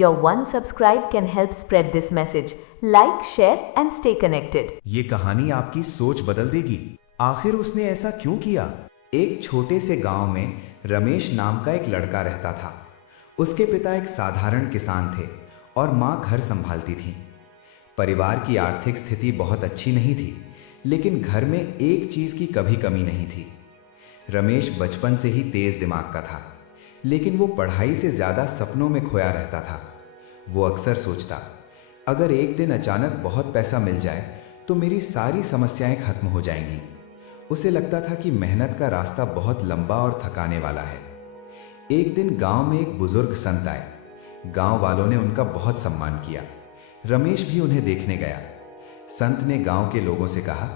Your one subscribe can help spread this message. Like, share and stay connected. ये कहानी आपकी सोच बदल देगी। आखिर उसने ऐसा क्यों किया? एक छोटे से गांव में रमेश नाम का एक लड़का रहता था। उसके पिता एक साधारण किसान थे और माँ घर संभालती थी। परिवार की आर्थिक स्थिति बहुत अच्छी नहीं थी, लेकिन घर में एक चीज की कभी कमी नहीं थी। रमेश बचपन से ही तेज दिमाग का था, लेकिन वो पढ़ाई से ज्यादा सपनों में खोया रहता था। वो अक्सर सोचता, अगर एक दिन अचानक बहुत पैसा मिल जाए तो मेरी सारी समस्याएं खत्म हो जाएंगी। उसे लगता था कि मेहनत का रास्ता बहुत लंबा और थकाने वाला है। एक दिन गांव में एक बुजुर्ग संत आए। गांव वालों ने उनका बहुत सम्मान किया। रमेश भी उन्हें देखने गया। संत ने गांव के लोगों से कहा,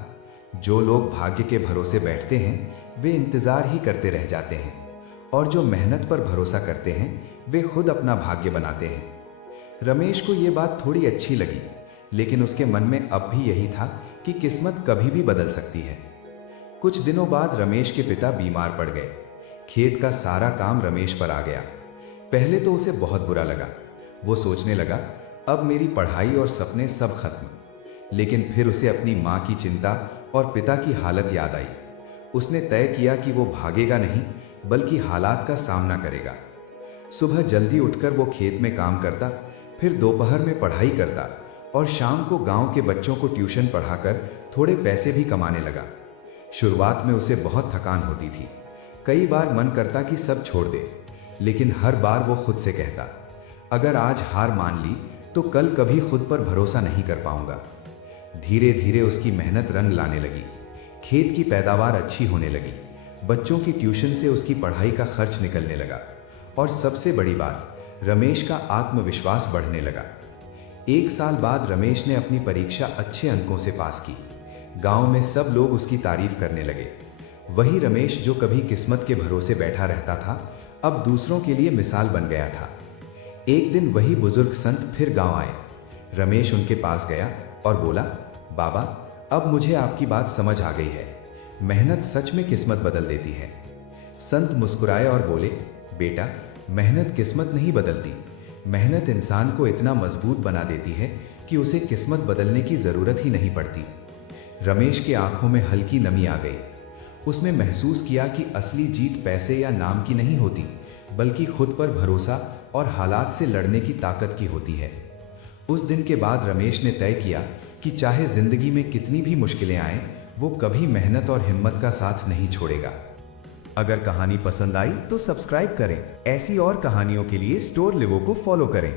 जो लोग भाग्य के भरोसे बैठते हैं वे इंतजार ही करते रह जाते हैं, और जो मेहनत पर भरोसा करते हैं वे खुद अपना भाग्य बनाते हैं। रमेश को ये बात थोड़ी अच्छी लगी, लेकिन उसके मन में अब भी यही था कि किस्मत कभी भी बदल सकती है। कुछ दिनों बाद रमेश के पिता बीमार पड़ गए। खेत का सारा काम रमेश पर आ गया। पहले तो उसे बहुत बुरा लगा। वो सोचने लगा, अब मेरी पढ़ाई और सपने सब खत्म। लेकिन फिर उसे अपनी माँ की चिंता और पिता की हालत याद आई। उसने तय किया कि वो भागेगा नहीं, बल्कि हालात का सामना करेगा। सुबह जल्दी उठकर वो खेत में काम करता, फिर दोपहर में पढ़ाई करता और शाम को गांव के बच्चों को ट्यूशन पढ़ाकर थोड़े पैसे भी कमाने लगा। शुरुआत में उसे बहुत थकान होती थी। कई बार मन करता कि सब छोड़ दे, लेकिन हर बार वो खुद से कहता, अगर आज हार मान ली तो कल कभी खुद पर भरोसा नहीं कर पाऊंगा। धीरे धीरे उसकी मेहनत रंग लाने लगी। खेत की पैदावार अच्छी होने लगी। बच्चों की ट्यूशन से उसकी पढ़ाई का खर्च निकलने लगा, और सबसे बड़ी बात, रमेश का आत्मविश्वास बढ़ने लगा। एक साल बाद रमेश ने अपनी परीक्षा अच्छे अंकों से पास की। गांव में सब लोग उसकी तारीफ करने लगे। वही रमेश जो कभी किस्मत के भरोसे बैठा रहता था, अब दूसरों के लिए मिसाल बन गया था। एक दिन वही बुजुर्ग संत फिर गांव आए। रमेश उनके पास गया और बोला, बाबा, अब मुझे आपकी बात समझ आ गई है। मेहनत सच में किस्मत बदल देती है। संत मुस्कुराए और बोले, बेटा, मेहनत किस्मत नहीं बदलती। मेहनत इंसान को इतना मजबूत बना देती है कि उसे किस्मत बदलने की जरूरत ही नहीं पड़ती। रमेश के आंखों में हल्की नमी आ गई। उसने महसूस किया कि असली जीत पैसे या नाम की नहीं होती, बल्कि खुद पर भरोसा और हालात से लड़ने की ताकत की होती है। उस दिन के बाद रमेश ने तय किया कि चाहे जिंदगी में कितनी भी मुश्किलें आएं, वो कभी मेहनत और हिम्मत का साथ नहीं छोड़ेगा। अगर कहानी पसंद आई तो सब्सक्राइब करें। ऐसी और कहानियों के लिए स्टोर लिवो को फॉलो करें।